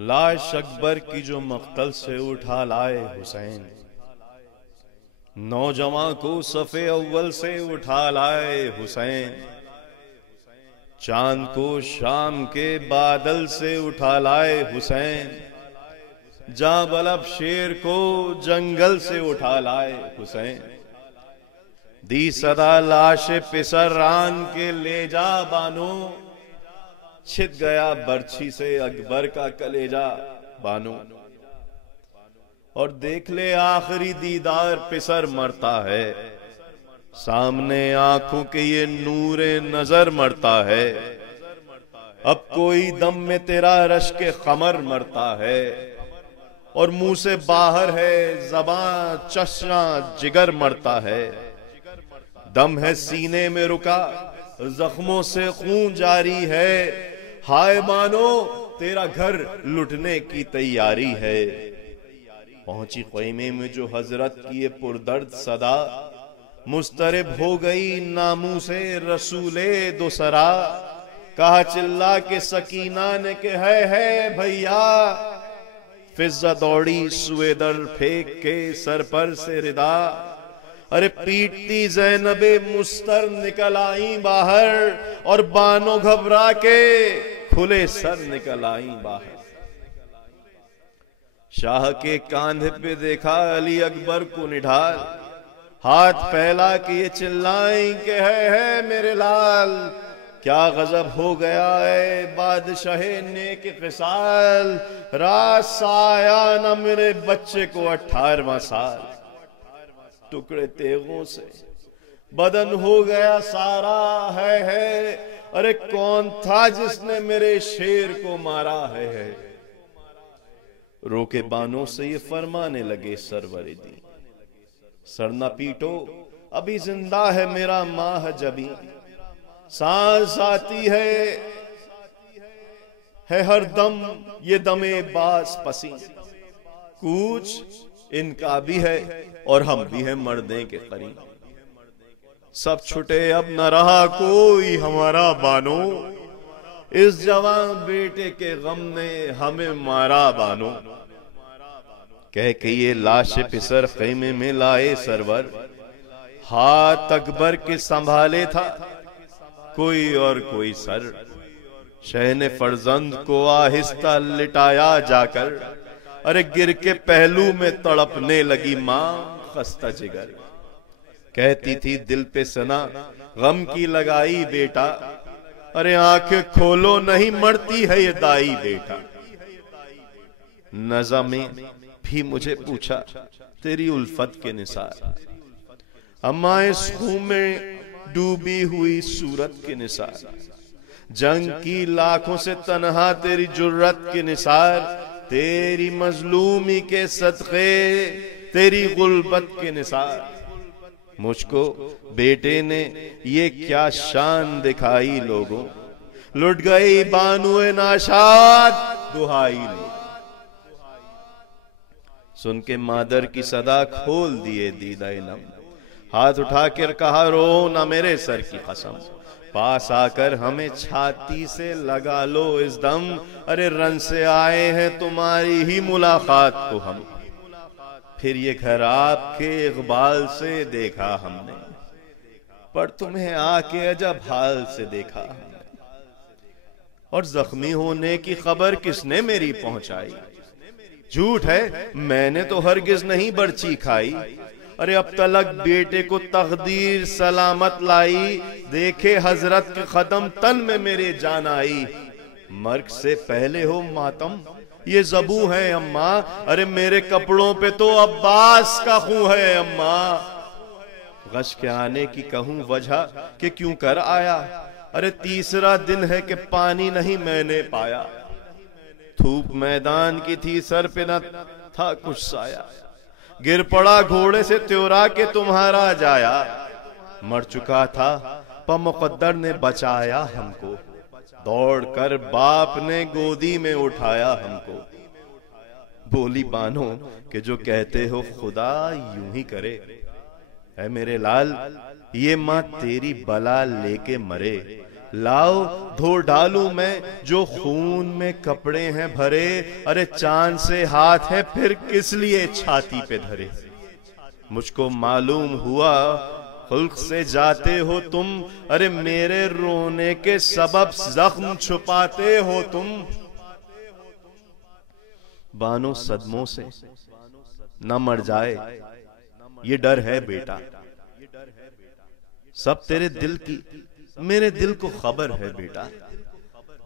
लाश अकबर की जो मख्तल से उठा लाए हुसैन, नौजवान को सफ़े अव्वल से उठा लाए हुसैन, चांद को शाम के बादल से उठा लाए हुसैन, जाबलब शेर को जंगल से उठा लाए हुसैन, दी सदा लाश पिसर रान के ले जा बानो, छिद गया बर्छी से अकबर का कलेजा बानो। और देख ले आखिरी दीदार पिसर मरता है, सामने आंखों के ये नूरे नजर मरता है, अब कोई दम में तेरा रश के खमर मरता है, और मुंह से बाहर है ज़बां चश्मा जिगर मरता है, दम है सीने में रुका जख्मों से खून जारी है, हाय मानो तेरा घर लुटने की तैयारी है। पहुंची ख़ैमे में जो हजरत की ये पुरदर्द सदा, मुस्तरिब हो गई नामू से रसूले दोसरा, कहा चिल्ला के सकीना ने के है भैया, फिजा दौड़ी सुएदर फेंक के सर पर से रिदा, अरे पीटती ज़ैनबे मुस्तर निकल आई बाहर, और बानो घबरा के खुले सर निकल आई बाहर। शाह के कांधे पे देखा अली अकबर को निढाल, हाथ फैला के ये चिल्लाई के है मेरे लाल, क्या गजब हो गया है बादशाहे नेक क़िसाल, रास आया न मेरे बच्चे को 18वां साल, टुकड़े तेगों से बदन हो गया सारा है, अरे कौन था जिसने मेरे शेर को मारा है। रोके बानों से ये फरमाने लगे सरवरे दी, सर न पीटो अभी जिंदा है मेरा माह जबी, सांस आती है हर दम ये दमे बास पसी, कुछ इनका भी है और हम भी हैं मर्दे के करीब, सब छुटे अब न रहा कोई हमारा बानो, इस जवान बेटे के गम ने हमें मारा बानो। कह के ये लाश पिसर ख़ैमे में लाए सरवर, हाथ अकबर के संभाले था कोई और कोई सर, शहने फरजंद को आहिस्ता लिटाया जाकर, अरे गिर के पहलू में तड़पने लगी मां खस्ता जिगर, कहती थी दिल पे सना गम की लगाई बेटा, अरे आंखें खोलो नहीं मरती है ये दाई बेटा। नज़ा में भी मुझे पूछा तेरी उल्फत के निसार, अम्मा इस खून में डूबी हुई सूरत के निसार, जंग की लाखों से तन्हा तेरी जुर्रत के निसार, तेरी मजलूमी के सदक़े तेरी गुल्बत के निसार, मुझको बेटे ने ये क्या शान दिखाई लोगों, लुट गई बानुए नाशाद दुहाई लोग। सुन के मादर की सदा खोल दिए दीदा नम, हाथ उठा कर कहा रो ना मेरे सर की कसम, पास आकर हमें छाती से लगा लो इस दम, अरे रन से आए हैं तुम्हारी ही मुलाकात को हम, फिर ये घर आपके इकबाल से देखा हमने, पर तुम्हें आके अजब हाल से देखा हमने, और जख्मी होने की खबर किसने मेरी पहुंचाई, झूठ है मैंने तो हरगिज नहीं बर्छी खाई, अरे अब तलक बेटे को तकदीर सलामत लाई, देखे हजरत के कदम तन में मेरे जान आई, मर्ग से पहले हो मातम ये ज़बू है अम्मा, अरे मेरे कपड़ों पे तो अब्बास का खून है अम्मा, गश के आने की कहूं वजह कि क्यों कर आया, अरे तीसरा दिन है कि पानी नहीं मैंने पाया, धूप मैदान की थी सर पे न था कुछ साया, गिर पड़ा घोड़े से त्योरा के तुम्हारा जाया, मर चुका था पर मुकद्दर ने बचाया हमको, दौड़कर बाप ने गोदी में उठाया हमको। बोली बानो कि जो कहते हो खुदा यूं ही करे, है मेरे लाल ये माँ तेरी बला लेके मरे, लाओ धो डालूं मैं जो खून में कपड़े हैं भरे, अरे चांद से हाथ है फिर किस लिए छाती पे धरे। मुझको मालूम हुआ खुल्क से जाते हो तुम, अरे मेरे रोने के सबब जख्म छुपाते हो तुम। बानो सदमों से न मर जाए ये डर है बेटा, सब तेरे दिल की मेरे दिल को खबर है बेटा।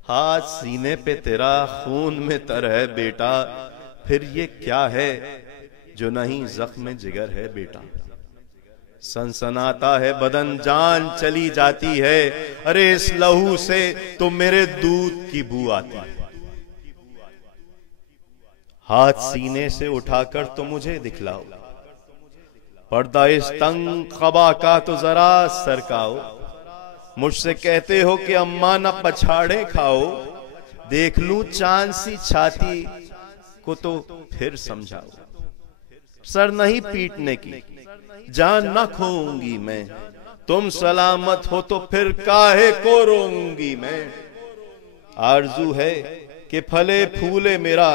हाथ सीने पे तेरा खून में तर है बेटा, फिर ये क्या है जो नहीं जख्म जिगर है बेटा। सनसनाता है बदन जान चली जाती है, अरे इस लहू से तो मेरे दूध की बू आती है। हाथ सीने से उठाकर तो मुझे दिखलाओ, पर्दा इस तंग खबा का तो जरा सरकाओ। मुझसे कहते हो कि अम्मा न पछाड़े खाओ, देख लूं चांद सी छाती को तो फिर समझाओ। सर नहीं पीटने की जान न खोऊंगी मैं, तुम सलामत हो तो फिर काहे को रोऊंगी मैं। आरजू है कि फले फूले मेरा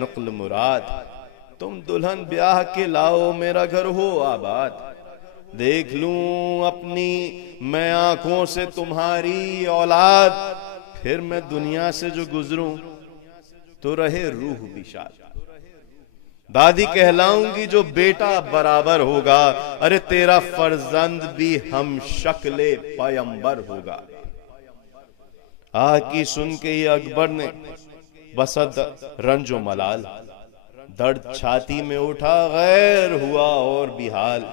नुक्ल मुराद, तुम दुल्हन ब्याह के लाओ मेरा घर हो आबाद। देख लूं अपनी मैं आंखों से तुम्हारी औलाद, फिर मैं दुनिया से जो गुजरूं तो रहे रूह भी शाद। दादी कहलाऊंगी जो बेटा बराबर होगा, अरे तेरा फर्जंद भी हम शक्ले पैगंबर होगा। आकी सुन के ये अकबर ने बसद रंजो मलाल, दर्द छाती में उठा गैर हुआ और भी हाल।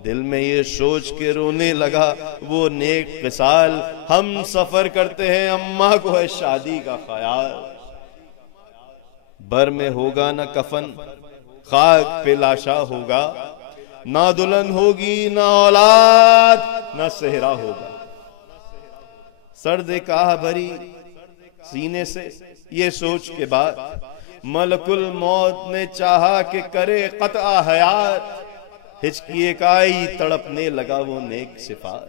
दिल में ये सोच के रोने लगा वो नेक किसाल, हम सफर करते हैं अम्मा को है शादी का ख्याल। बर में होगा न कफन खाक पे लाशा होगा, ना दुल्हन होगी ना औलाद ना सेहरा होगा। सर्द काह भरी सीने से ये सोच के बाद, मलकुल मौत ने चाहा कि करे कतआ हयात। हिचकी काई तड़पने लगा वो नेक सिफात,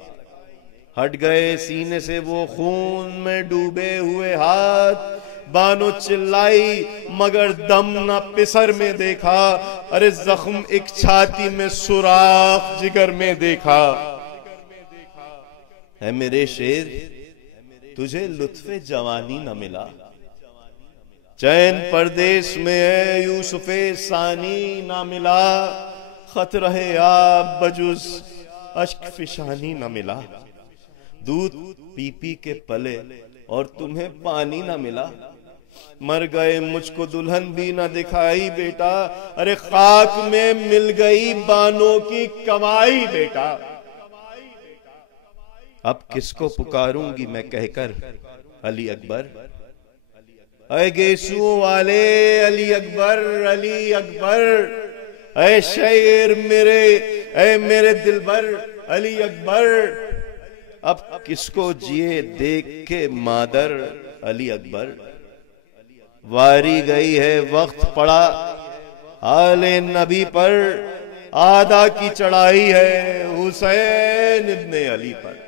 हट गए सीने से वो खून में डूबे हुए हाथ। बानो चिल्लाई मगर दम न पिसर में देखा, अरे जख्म एक छाती में सुराख जिगर में देखा। है मेरे शेर तुझे लुत्फे जवानी न मिला, चैन परदेश में है यूसुफे सानी ना मिला। खत रहे आप बजुज अश्क फिशानी न मिला, दूध पी पी के पले और तुम्हें पानी ना मिला। मर गए मुझको दुल्हन भी ना दिखाई बेटा, अरे खाक में मिल गई बानों की कमाई बेटा। अब किसको पुकारूंगी मैं कहकर अली अकबर, ऐ गेसुओं वाले अली अकबर अली अकबर। ऐ शेर मेरे ऐ मेरे दिलबर अली अकबर। अब किसको जिए देख के मादर अली अकबर। वारी गई है वक्त पड़ा आले नबी पर, आदा की चढ़ाई है हुसैन इब्ने अली पर।